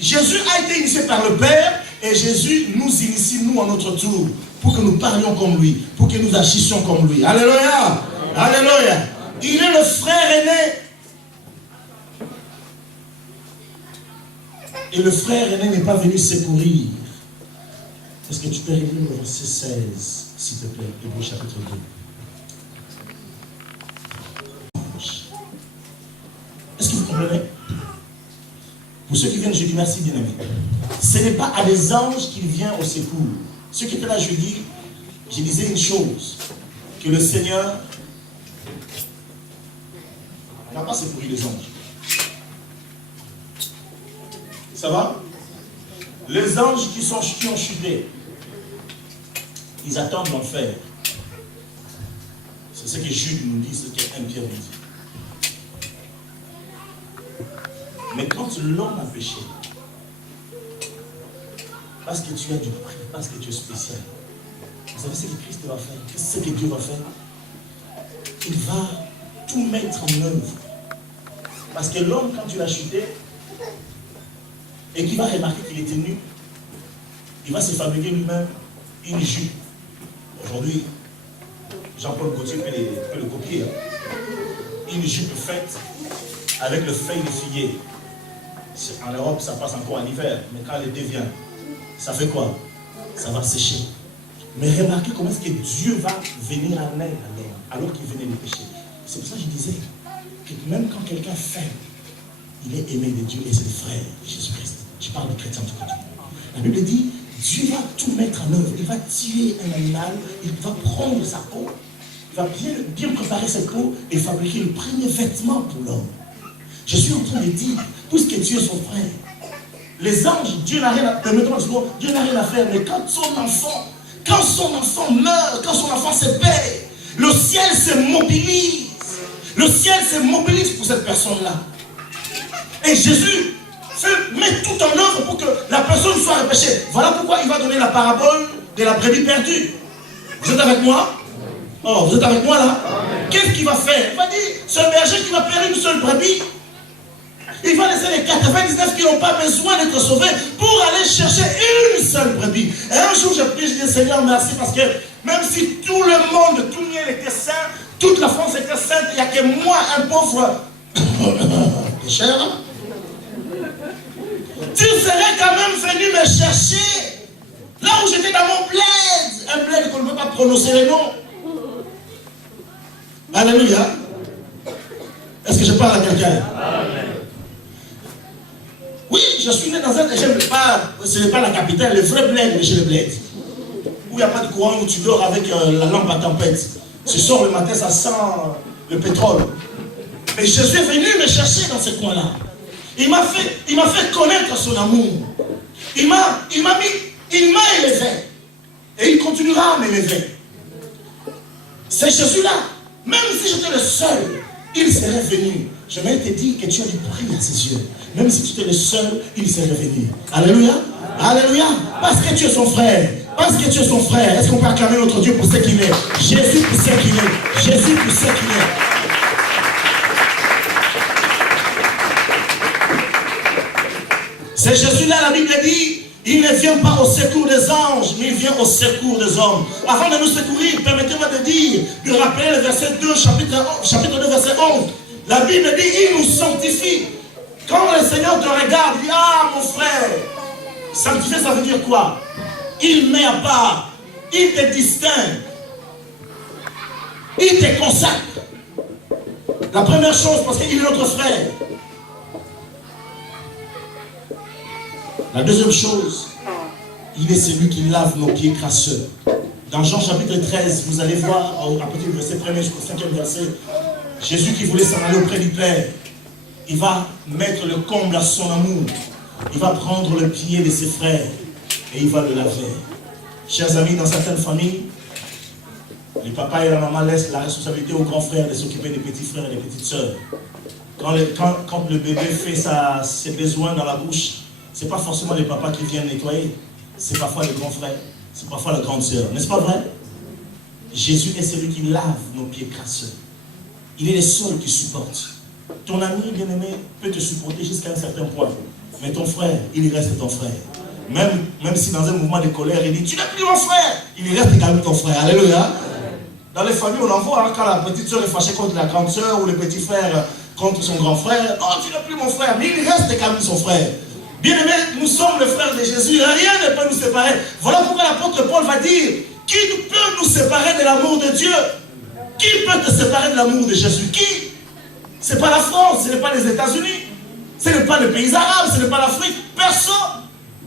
Jésus a été initié par le Père et Jésus nous initie, nous, à notre tour, pour que nous parlions comme lui, pour que nous agissions comme lui. Alléluia! Alléluia! Il est le frère aîné. Et le frère aîné n'est pas venu secourir. Est-ce que tu peux lire le verset 16, s'il te plaît, Hébreux chapitre 2. Est-ce que vous comprenez? Pour ceux qui viennent, je dis merci, bien-aimé. Ce n'est pas à des anges qu'il vient au secours. Ceux qui étaient là jeudi, je disais une chose, que le Seigneur n'a pas secouru les anges. Ça va? Les anges qui ont chuté, ils attendent l'enfer. C'est ce que Jude nous dit, ce que 1 Pierre nous dit. Mais quand l'homme a péché, parce que tu as du prix, parce que tu es spécial, vous savez ce que Christ va faire? Ce que Dieu va faire? Il va tout mettre en œuvre. Parce que l'homme, quand tu l'as chuté, et qu'il va remarquer qu'il était nu, il va se fabriquer lui-même une jupe. Aujourd'hui, Jean-Paul Gaultier peut le copier. Hein. Une jupe faite avec le feuille de figuier. En Europe, ça passe encore en hiver, mais quand l'été vient, ça fait quoi? Ça va sécher. Mais remarquez comment est-ce que Dieu va venir en aide à l'homme, alors qu'il venait de pécher. C'est pour ça que je disais que même quand quelqu'un fait, il est aimé de Dieu et c'est le frère de Jésus-Christ. Je parle de chrétiens tout côté. La Bible dit, Dieu va tout mettre en œuvre. Il va tuer un animal, il va prendre sa peau, il va bien préparer cette peau et fabriquer le premier vêtement pour l'homme. Je suis en train de dire, puisque Dieu est son frère, les anges, Dieu n'a rien à faire, Dieu n'a rien à faire, mais quand son enfant meurt, quand son enfant se perd, le ciel se mobilise. Le ciel se mobilise pour cette personne-là. Et Jésus met tout en œuvre pour que la personne soit repêchée. Voilà pourquoi il va donner la parabole de la brebis perdue. Vous êtes avec moi? Oh, vous êtes avec moi là? Qu'est-ce qu'il va faire? Il va dire, c'est un berger qui va perdre une seule brebis. Il va laisser les 99 qui n'ont pas besoin d'être sauvés pour aller chercher une seule brebis. Et un jour, je prie, je dis, Seigneur, merci, parce que même si tout le monde, tout le monde était saint, toute la France était sainte, il n'y a que moi, un pauvre pécheur. Tu serais quand même venu me chercher là où j'étais dans mon bled. Un bled qu'on ne peut pas prononcer les noms. Alléluia. Est-ce que je parle à quelqu'un? Oui, je suis né dans un... Ce n'est pas la capitale, le vrai bled, mais chez le bled. Où il n'y a pas de courant, où tu dors avec la lampe à tempête. Tu sors le matin, ça sent le pétrole. Mais Jésus est venu me chercher dans ce coin-là. Il m'a fait connaître son amour. Il m'a élevé. Et il continuera à m'élever. C'est Jésus-là. Même si j'étais le seul, il serait venu. Je vais te dire que tu as du prix à ses yeux. Même si tu étais le seul, il serait venu. Alléluia. Alléluia. Parce que tu es son frère. Parce que tu es son frère. Est-ce qu'on peut acclamer notre Dieu pour ce qu'il est? Jésus pour ce qu'il est. Jésus pour ce qu'il est. C'est Jésus-là, la Bible dit, il ne vient pas au secours des anges, mais il vient au secours des hommes. Avant de nous secourir, permettez-moi de rappeler le verset 2, chapitre 2, verset 11. La Bible dit, il nous sanctifie. Quand le Seigneur te regarde, il dit, ah mon frère, sanctifier ça veut dire quoi? Il met à part, il te distingue, il te consacre. La première chose, parce qu'il est notre frère. La deuxième chose, il est celui qui lave nos pieds crasseux. Dans Jean chapitre 13, vous allez voir, à partir du verset 1er jusqu'au 5e verset, Jésus qui voulait s'en aller auprès du Père, il va mettre le comble à son amour. Il va prendre le pied de ses frères et il va le laver. Chers amis, dans certaines familles, les papas et la maman laissent la responsabilité aux grands frères de s'occuper des petits frères et des petites sœurs. Quand le bébé fait ses besoins dans la bouche, ce n'est pas forcément les papas qui viennent nettoyer, c'est parfois les grands frères, c'est parfois la grande sœur. N'est-ce pas vrai? Jésus est celui qui lave nos pieds crasseux. Il est le seul qui supporte. Ton ami bien-aimé peut te supporter jusqu'à un certain point. Mais ton frère, il reste ton frère. Même si dans un mouvement de colère, il dit, tu n'es plus mon frère, il reste également ton frère. Alléluia. Dans les familles, on en voit, hein, quand la petite soeur est fâchée contre la grande soeur ou le petit frère contre son grand frère. Non, tu n'es plus mon frère, mais il reste également son frère. Bien-aimé, nous sommes le frère de Jésus. Rien ne peut nous séparer. Voilà pourquoi l'apôtre Paul va dire, qui peut nous séparer de l'amour de Dieu? Qui peut te séparer de l'amour de Jésus? Qui? Ce n'est pas la France, ce n'est pas les États-Unis, ce n'est pas les pays arabes, ce n'est pas l'Afrique. Personne,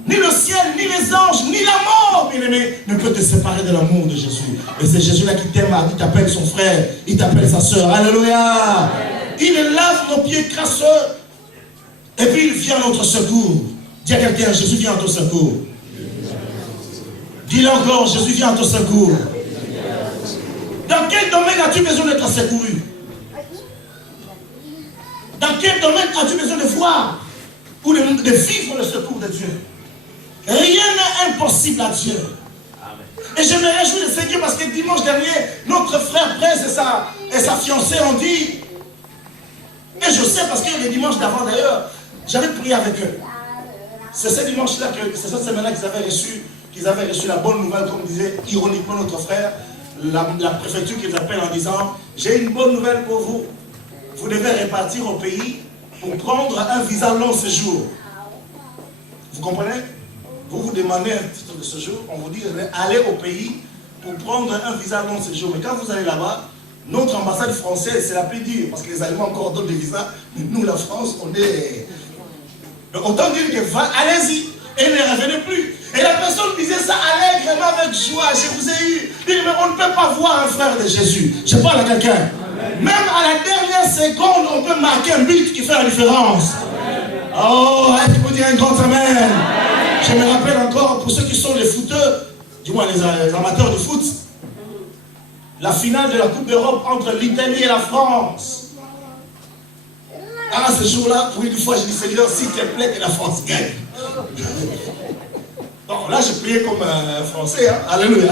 ni le ciel, ni les anges, ni la mort, bien-aimé, ne peut te séparer de l'amour de Jésus. Et c'est Jésus-là qui t'aime, il t'appelle son frère, il t'appelle sa soeur. Alléluia. Il lave nos pieds crasseux. Et puis il vient à notre secours. Dis à quelqu'un, Jésus vient à ton secours. Dis-le encore, Jésus vient à ton secours. Dans quel domaine as-tu besoin d'être secouru? Dans quel domaine as-tu besoin de voir ou de vivre le secours de Dieu? Rien n'est impossible à Dieu. Et je me réjouis de Seigneur parce que dimanche dernier, notre frère Prince et sa fiancée ont dit, et je sais parce que le dimanche d'avant d'ailleurs, j'avais prié avec eux. C'est ce dimanche-là, c'est cette semaine-là qu'ils avaient reçu la bonne nouvelle, comme disait ironiquement notre frère, la préfecture qui les appelle en disant, j'ai une bonne nouvelle pour vous. Vous devez repartir au pays pour prendre un visa long séjour. Vous comprenez? Vous vous demandez un titre de séjour, on vous dit allez au pays pour prendre un visa long séjour. Mais quand vous allez là-bas, notre ambassade française, c'est la plus dure, parce que les Allemands encore donnent des visas, mais nous, la France, on est... Donc, autant dire que allez-y, et ne revenez plus. Et la personne disait ça allègrement avec joie. Je vous ai eu. Il dit, mais on ne peut pas voir un frère de Jésus. Je parle à quelqu'un. Même à la dernière seconde, on peut marquer un but qui fait la différence. Oh, est-ce que vous dire un grand amen? Je me rappelle encore, pour ceux qui sont les footeux, du moins les amateurs de foot, la finale de la Coupe d'Europe entre l'Italie et la France. Ah, ce jour-là, pour une fois, je dis, Seigneur, s'il te plaît, que la France gagne. Bon, là, j'ai prié comme un Français, hein? Alléluia.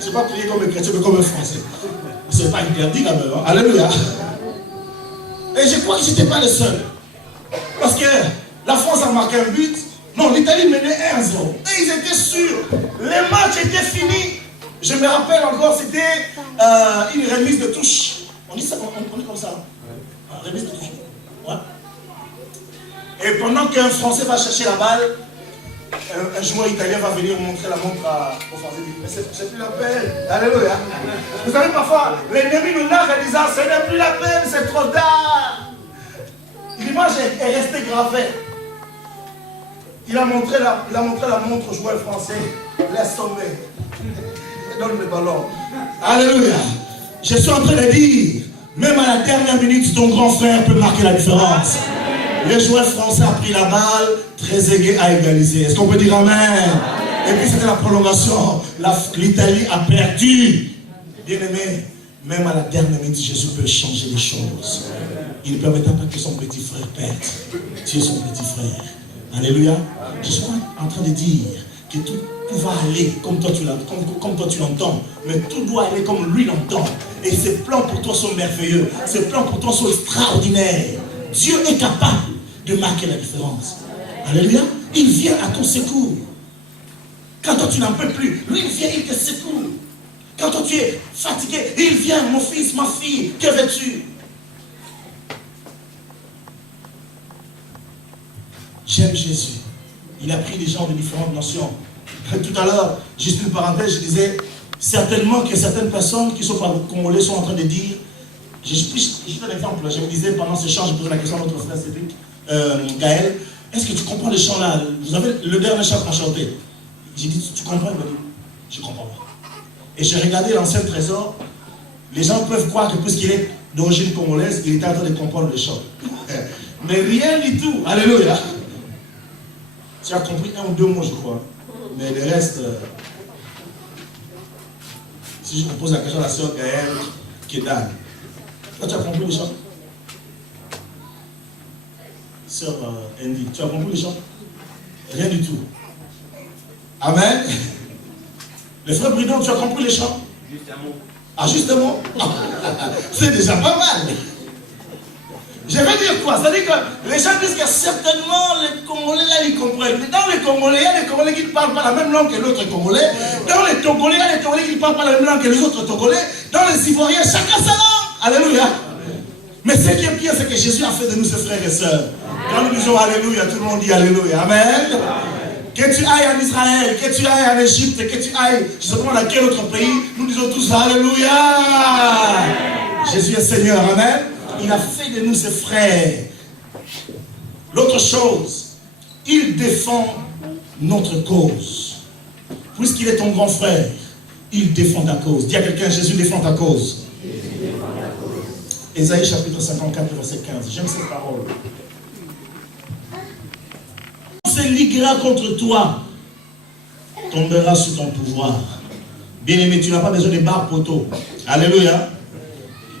Je n'ai pas prié comme un chrétien, mais comme un Français. Ce n'est pas interdit quand même, hein? Alléluia. Et je crois que je n'étais pas le seul. Parce que la France a marqué un but. Non, l'Italie menait 1-0. Et ils étaient sûrs. Les matchs étaient finis. Je me rappelle encore, c'était une remise de touche. On dit ça, on dit comme ça. Hein? Remise de touche. Ouais. Et pendant qu'un Français va chercher la balle, un joueur italien va venir montrer la montre au Français. Mais c'est plus la peine. Alléluia. Vous savez, parfois, l'ennemi nous nargue en disant, ce n'est plus la peine, c'est trop tard. L'image est restée gravée. Il a montré la montre au joueur français. Laisse tomber. Donne le ballon. Alléluia. Je suis en train de dire, même à la dernière minute, ton grand frère peut marquer la différence. Le joueur français a pris la balle, Trezeguet a égalisé. Est-ce qu'on peut dire amen? Et puis c'était la prolongation. L'Italie a perdu. Bien-aimé, même à la dernière minute, Jésus peut changer les choses. Il ne permettra pas que son petit frère perde. Tu es son petit frère. Alléluia. Je suis en train de dire que tout va aller comme toi tu l'entends. Mais tout doit aller comme lui l'entend. Et ses plans pour toi sont merveilleux. Ses plans pour toi sont extraordinaires. Dieu est capable de marquer la différence. Alléluia. Il vient à ton secours. Quand toi tu n'en peux plus, lui il vient, il te secoue. Quand toi tu es fatigué, il vient, mon fils, ma fille, que veux-tu? J'aime Jésus. Il a pris des gens de différentes nations. Tout à l'heure, juste une parenthèse, je disais, certainement que certaines personnes qui sont congolais sont en train de dire, je donne un exemple, je me disais pendant ce chant, je posais la question à notre frère Cédric, Gaël, est-ce que tu comprends le chant là? Vous avez le dernier chant qu'on chantait. J'ai dit, tu comprends? Il m'a dit, je comprends pas. Et j'ai regardé l'ancien trésor, les gens peuvent croire que puisqu'il est d'origine congolaise, il était en train de comprendre le chant. Mais rien du tout, alléluia. Tu as compris un ou deux mots, je crois. Mais le reste, si je vous pose la question à la sœur Gaëlle, Kédal, toi tu as compris le chant? Sœur Andy, tu as compris le chant? Rien du tout. Amen. Le frère Bridon, tu as compris le chant? Juste un mot. Ah, justement, c'est déjà pas mal. Je vais dire quoi? C'est-à-dire que les gens disent que certainement les Congolais là ils comprennent. Mais dans les Congolais, il y a des Congolais qui ne parlent pas la même langue que l'autre Congolais. Dans les Togolais, il y a des Togolais qui ne parlent pas la même langue que les autres Togolais. Dans les Ivoiriens, chacun sa langue. Alléluia. Mais ce qui est bien, c'est que Jésus a fait de nous ses frères et sœurs. Quand nous disons Alléluia, tout le monde dit Alléluia. Amen. Que tu ailles en Israël, que tu ailles en Égypte, que tu ailles, je sais pas dans quel autre pays, nous disons tous Alléluia. Jésus est Seigneur. Amen. Il a fait de nous ses frères. L'autre chose, il défend notre cause. Puisqu'il est ton grand frère, il défend ta cause. Dis à quelqu'un, Jésus défend ta cause. Ésaïe chapitre 54, verset 15. J'aime cette parole. On se liguera contre toi, tombera sous ton pouvoir. Bien-aimé, tu n'as pas besoin de barres poteaux. Alléluia.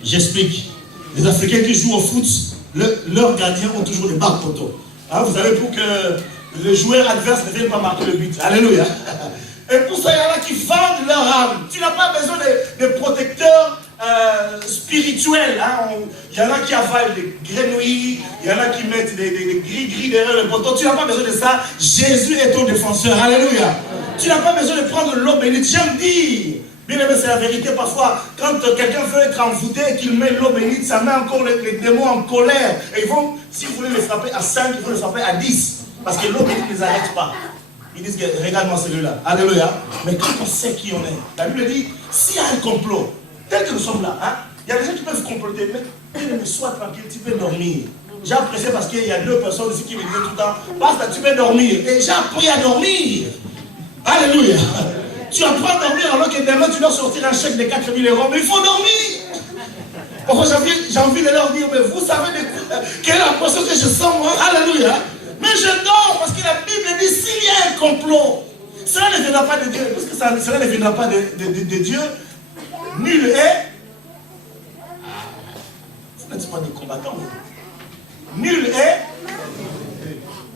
J'explique. Les Africains qui jouent au foot, leurs gardiens ont toujours des barres poteaux. Hein, vous savez, pour que le joueur adverse ne vienne pas marquer le but. Alléluia. Et pour ça, il y en a qui vendent leur âme. Tu n'as pas besoin de protecteurs spirituels. Hein. Il y en a qui avalent des grenouilles, il y en a qui mettent des gris-gris derrière le poteau. Tu n'as pas besoin de ça. Jésus est ton défenseur. Alléluia. Tu n'as pas besoin de prendre l'eau bénite. J'aime dire. Bien aimé, c'est la vérité. Parfois, quand quelqu'un veut être envoûté et qu'il met l'eau bénite, ça met encore les démons en colère. Et ils vont, si vous voulez les frapper à 5, il faut les frapper à 10. Parce que l'eau bénite ne les arrête pas. Ils disent, regarde-moi celui-là. Alléluia. Mais quand on sait qui on est, la Bible dit, s'il y a un complot, tel que nous sommes là, hein, il y a des gens qui peuvent comploter, mais sois tranquille, tu peux dormir. J'ai apprécié parce qu'il y a 2 personnes ici qui me disaient tout le temps, Pasteur, tu peux dormir. Et j'ai appris à dormir. Alléluia. Tu apprends à dormir alors que demain tu dois sortir un chèque de 4 000 €, mais il faut dormir. Pourquoi j'ai envie de leur dire, mais vous savez quelle est la pression que je sens moi? Alléluia. Mais je dors parce que la Bible dit, s'il y a un complot, cela ne viendra pas de Dieu. Parce que cela ne viendra pas de Dieu. Nul est. Vous n'êtes pas des combattants. Nul est.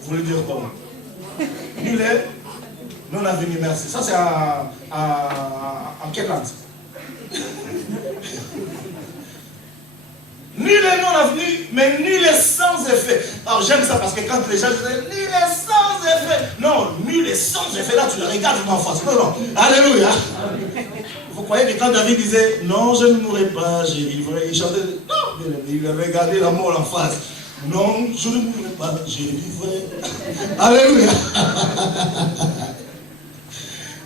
Vous voulez dire quoi? Nul est. Non avenu, merci. Ça c'est en quelle langue? Nul est non avenu, mais nul est sans effet. Alors j'aime ça parce que quand les gens disent nul est sans effet. Non, nul est sans effet. Là tu le regardes en face. Non, non. Alléluia. Vous croyez que quand David disait non, je ne mourrai pas, j'ai livré, il chantait. Non, il regardait la mort en face. Non, je ne mourrai pas, j'ai livré. Alléluia.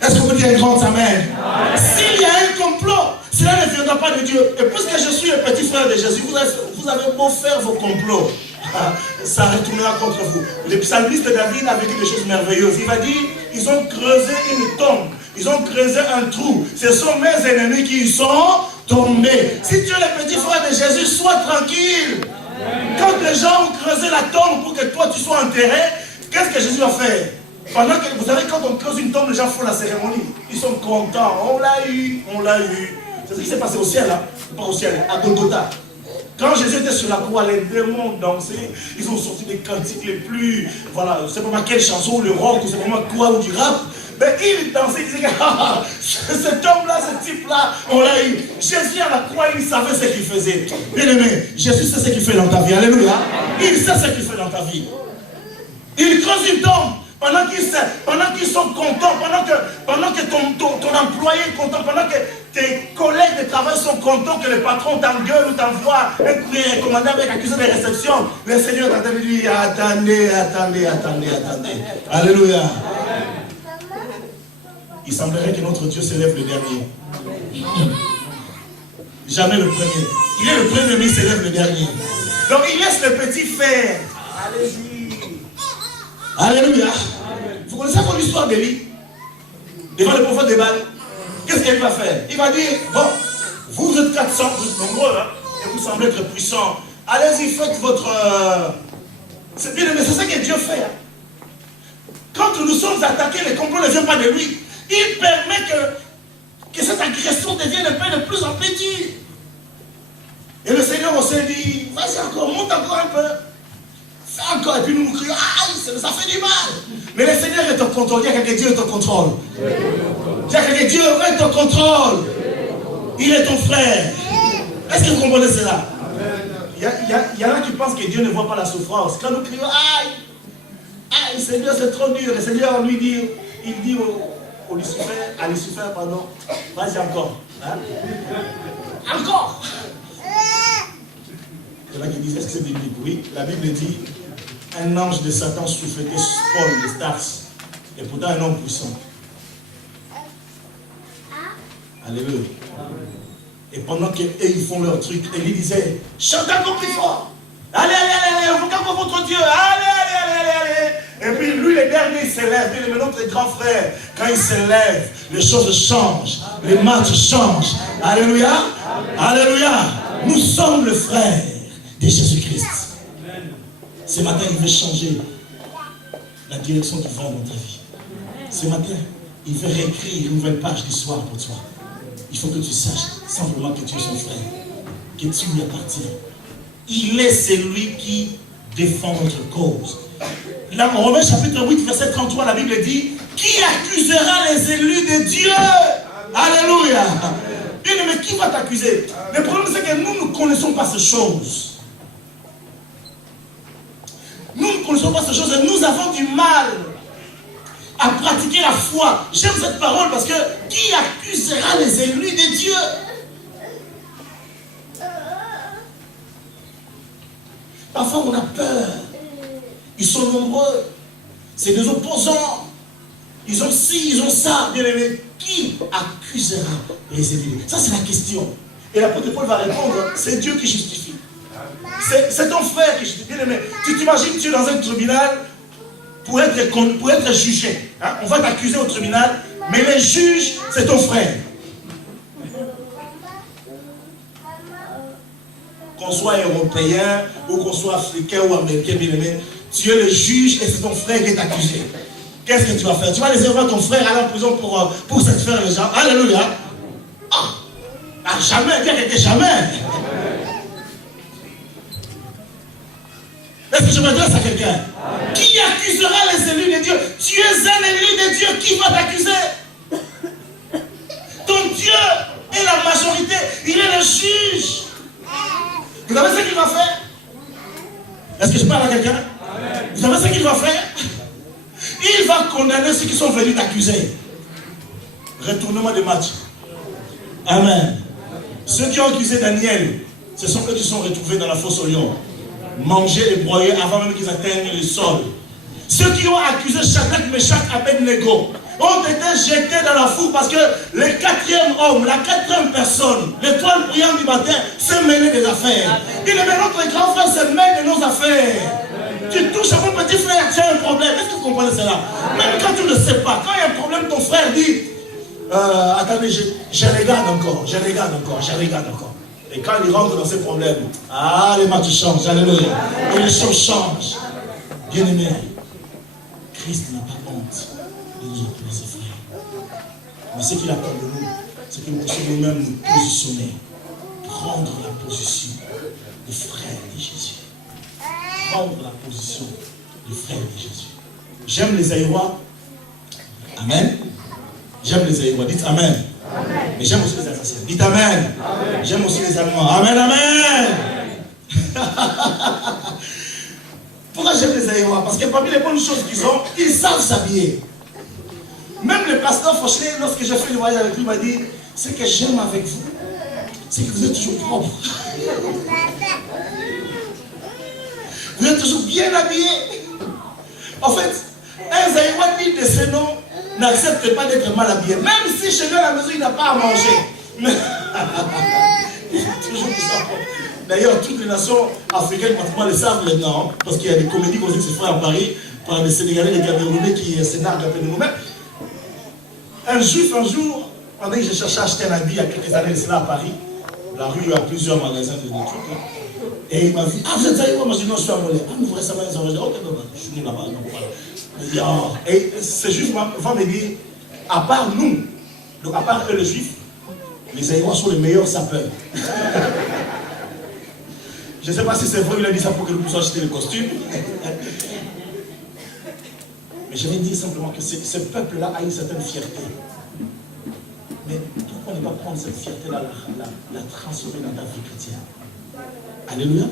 Est-ce que vous dites un grand amen? S'il y a un complot, cela ne viendra pas de Dieu. Et puisque je suis le petit frère de Jésus, vous avez beau faire vos complots, ça retournera contre vous. Le psalmiste David a vécu des choses merveilleuses. Il va dire, ils ont creusé une tombe, ils ont creusé un trou. Ce sont mes ennemis qui y sont tombés. Si tu es le petit frère de Jésus, sois tranquille. Quand les gens ont creusé la tombe pour que toi tu sois enterré, qu'est-ce que Jésus va faire? Pendant que, vous savez, quand on creuse une tombe, les gens font la cérémonie. Ils sont contents. On l'a eu, on l'a eu. C'est ce qui s'est passé au ciel, hein? Pas au ciel, à Golgotha. Quand Jésus était sur la croix, les démons dansaient. Ils ont sorti des cantiques les plus. Voilà, c'est pas quelle chanson, le rock, ou c'est vraiment quoi, ou du rap. Mais ils dansaient, ils disaient, ah, cet homme-là, ce type-là, on l'a eu. Jésus à la croix, il savait ce qu'il faisait. Bien aimé, Jésus sait ce qu'il fait dans ta vie. Alléluia. Il sait ce qu'il fait dans ta vie. Il creuse une tombe. Pendant qu'ils sont contents, pendant que ton employé est content, pendant que tes collègues de travail sont contents, que le patron t'engueule ou t'envoie un courrier recommandé avec accusé de réception, le Seigneur t'a dit, attendez. Alléluia. Il semblerait que notre Dieu s'élève le dernier. Jamais le premier. Il est le premier, mais il s'élève le dernier. Donc il laisse le petit faire. Allez-y. Alléluia. Vous connaissez encore l'histoire d'Élie devant le prophète de Baal. Qu'est-ce qu'il va faire? Il va dire, bon, vous êtes 400, vous êtes nombreux, hein, et vous semblez être puissants. Allez-y, faites votre... C'est bien, mais c'est ça que Dieu fait. Hein. Quand nous sommes attaqués, le complot ne vient pas de lui. Il permet que cette agression devienne de plus en petit. Et le Seigneur aussi dit, vas-y encore, monte encore un peu. Fais encore, et puis nous crions, aïe, ça fait du mal. Mais le Seigneur est au contrôle. Dis à quelqu'un, Dieu est au contrôle. Dis à quelqu'un, Dieu est au contrôle. Il est ton frère. Est-ce que vous comprenez cela? Il y en a qui pensent que Dieu ne voit pas la souffrance. Quand nous crions, aïe, aïe, Seigneur, c'est trop dur. Le Seigneur lui dit, il dit à Lucifer, pardon, vas-y encore. Hein? Encore. Il y en a qui disent, est-ce que c'est biblique? Oui, la Bible dit, un ange de Satan souffletait Paul de Stars, et pourtant un homme puissant. Alléluia. Et pendant qu'eux ils font leur truc, Élie disait, chantez encore plus fort. Allez, allez, allez, invocez encore votre Dieu. Allez. Et puis lui, le dernier, il s'élève. Et notre grand frère, quand il s'élève, les choses changent. Les matchs changent. Alléluia. Alléluia. Nous sommes le frère de Jésus-Christ. Ce matin, il veut changer la direction du vent dans ta vie. Ce matin, il veut réécrire une nouvelle page d'histoire pour toi. Il faut que tu saches simplement que tu es son frère, que tu lui appartiens. Il est celui qui défend notre cause. Là, en Romains chapitre 8, verset 33, la Bible dit, qui accusera les élus de Dieu? Alléluia. Bien, mais qui va t'accuser? Le problème, c'est que nous ne connaissons pas ces choses. Nous ne connaissons pas ces choses et nous avons du mal à pratiquer la foi. J'aime cette parole parce que qui accusera les élus de Dieu? Parfois on a peur. Ils sont nombreux. C'est des opposants. Ils ont ci, ils ont ça. Bien aimé, qui accusera les élus? Ça c'est la question. Et l'apôtre Paul va répondre, c'est Dieu qui justifie. C'est ton frère qui justifie. Bien aimé, tu t'imagines, tu es dans un tribunal pour être jugé. Hein? On va t'accuser au tribunal, mais le juge, c'est ton frère. Qu'on soit européen, ou qu'on soit africain ou américain, bien aimé, tu es le juge et c'est ton frère qui est accusé. Qu'est-ce que tu vas faire? Tu vas laisser voir ton frère aller en prison pour satisfaire les gens. Alléluia. Jamais, bien que jamais. Est-ce que je m'adresse à quelqu'un? Qui accusera les élus de Dieu? Tu es un élu de Dieu, qui va t'accuser? Ton Dieu est la majorité, il est le juge. Vous savez ce qu'il va faire? Est-ce que je parle à quelqu'un? Vous savez ce qu'il va faire? Il va condamner ceux qui sont venus t'accuser. Retournement de match. Amen. Ceux qui ont accusé Daniel, ce sont eux qui sont retrouvés dans la fosse au lion. Manger et broyer avant même qu'ils atteignent le sol. Ceux qui ont accusé Shadrach, Meshach, Abednego ont été jetés dans la foule parce que le quatrième homme, la quatrième personne, l'étoile brillante du matin, s'est mêlé des affaires. Il est notre grand frère se mêle de nos affaires. Tu touches à mon petit frère, tu as un problème. Est-ce que vous comprenez cela? Même quand tu ne sais pas, quand il y a un problème, ton frère dit attendez, je regarde encore. Et quand il rentre dans ses problèmes, les matchs changent, alléluia. Et les choses changent. Bien aimé, Christ n'a pas honte de nous appeler ses frères. Mais ce qu'il attend de nous, c'est que nous puissions nous-mêmes nous positionner, prendre la position de frère de Jésus. Prendre la position de frère de Jésus. J'aime les Aïrois. Amen. J'aime les Aïrois. Dites Amen. Amen. Mais j'aime aussi les Alsaciens. Dites Amen. Amen. J'aime aussi les Allemands. Amen, Amen. Pourquoi j'aime les Aïrois? Parce que parmi les bonnes choses qu'ils ont, ils savent s'habiller. Même le pasteur Fauchelet, lorsque j'ai fait le voyage avec lui, m'a dit, ce que j'aime avec vous, c'est que vous êtes toujours propre. Vous êtes toujours bien habillés. En fait, un Zaïrois digne de ce nom n'accepte pas d'être mal habillé. Même si chez lui à la maison, il n'a pas à manger. Mais il est toujours plus propre. D'ailleurs, toutes les nations africaines, pratiquement, le savent maintenant. Parce qu'il y a des comédies qui se font à Paris par les Sénégalais, les Camerounais qui s'énarguent un peu de nous-mêmes. Un juif, un jour, pendant que j'ai cherché à acheter un habit il y a quelques années de cela à Paris, la rue, il y a plusieurs magasins de trucs là. Et il m'a dit, vous êtes Zaïrois? Moi je dis, non, je suis Angolais. Nous récemment, ils ont dit, ok, non, je suis venu là-bas. Et ce juif va me dire, à part nous, donc à part eux les juifs, les Zaïrois sont les meilleurs sapeurs. Je ne sais pas si c'est vrai, il a dit ça pour que nous puissions acheter les costumes. Mais je vais dire simplement que ce peuple-là a une certaine fierté. Mais pourquoi ne pas prendre cette fierté-là, la transformer dans ta vie chrétienne? Alléluia.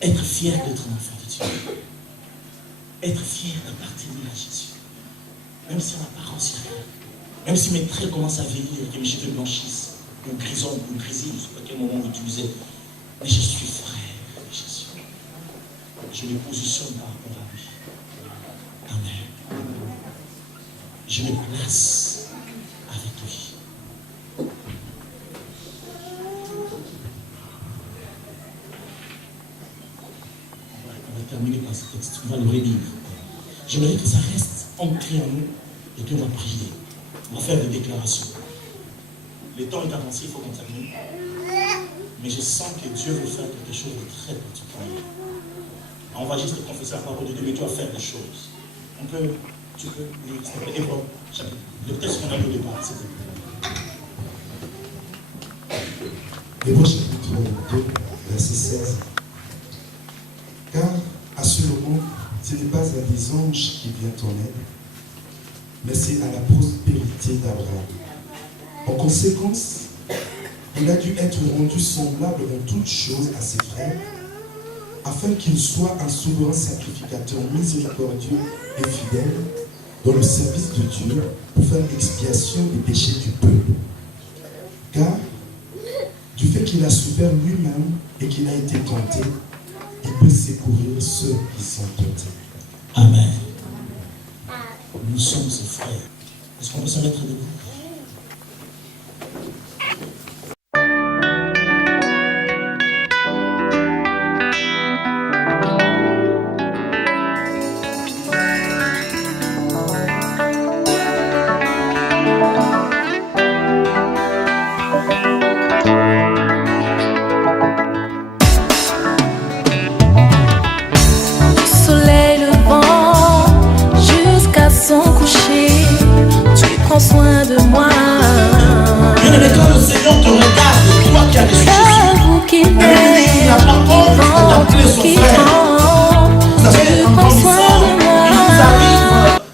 Être fier d'être un enfant de Dieu. Être fier d'appartenir à Jésus. Même si en apparence, il n'y a rien. Même si mes traits commencent à vieillir, que mes cheveux blanchissent, ou grisonnent, ou grisillent, je ne sais pas quel moment vous utilisez. Mais je suis frère de Jésus. Je me positionne par rapport à lui. Amen. Je me place avec lui. On va terminer par ce texte. On va le relire. J'aimerais que ça reste ancré en nous et puis on va prier. On va faire des déclarations. Le temps est avancé, il faut qu'on termine. Mais je sens que Dieu veut faire quelque chose de très particulier. On va juste confesser la parole de Dieu, mais tu vas faire des choses. Tu peux lire, s'il te plaît, Hébreux, chapitre. Le texte qu'on a lu au départ, s'il te plaît. Hébreux chapitre 2, verset 16. Car à ce moment, ce n'est pas à des anges qui viennent en aide, mais c'est à la prospérité d'Abraham. En conséquence, il a dû être rendu semblable en toutes choses à ses frères, afin qu'il soit un souverain sacrificateur miséricordieux et fidèle dans le service de Dieu pour faire expiation des péchés du peuple. Car, du fait qu'il a souffert lui-même et qu'il a été tenté, il peut secourir ceux qui sont tentés. Amen. Nous sommes ses frères. Est-ce qu'on peut se mettre debout?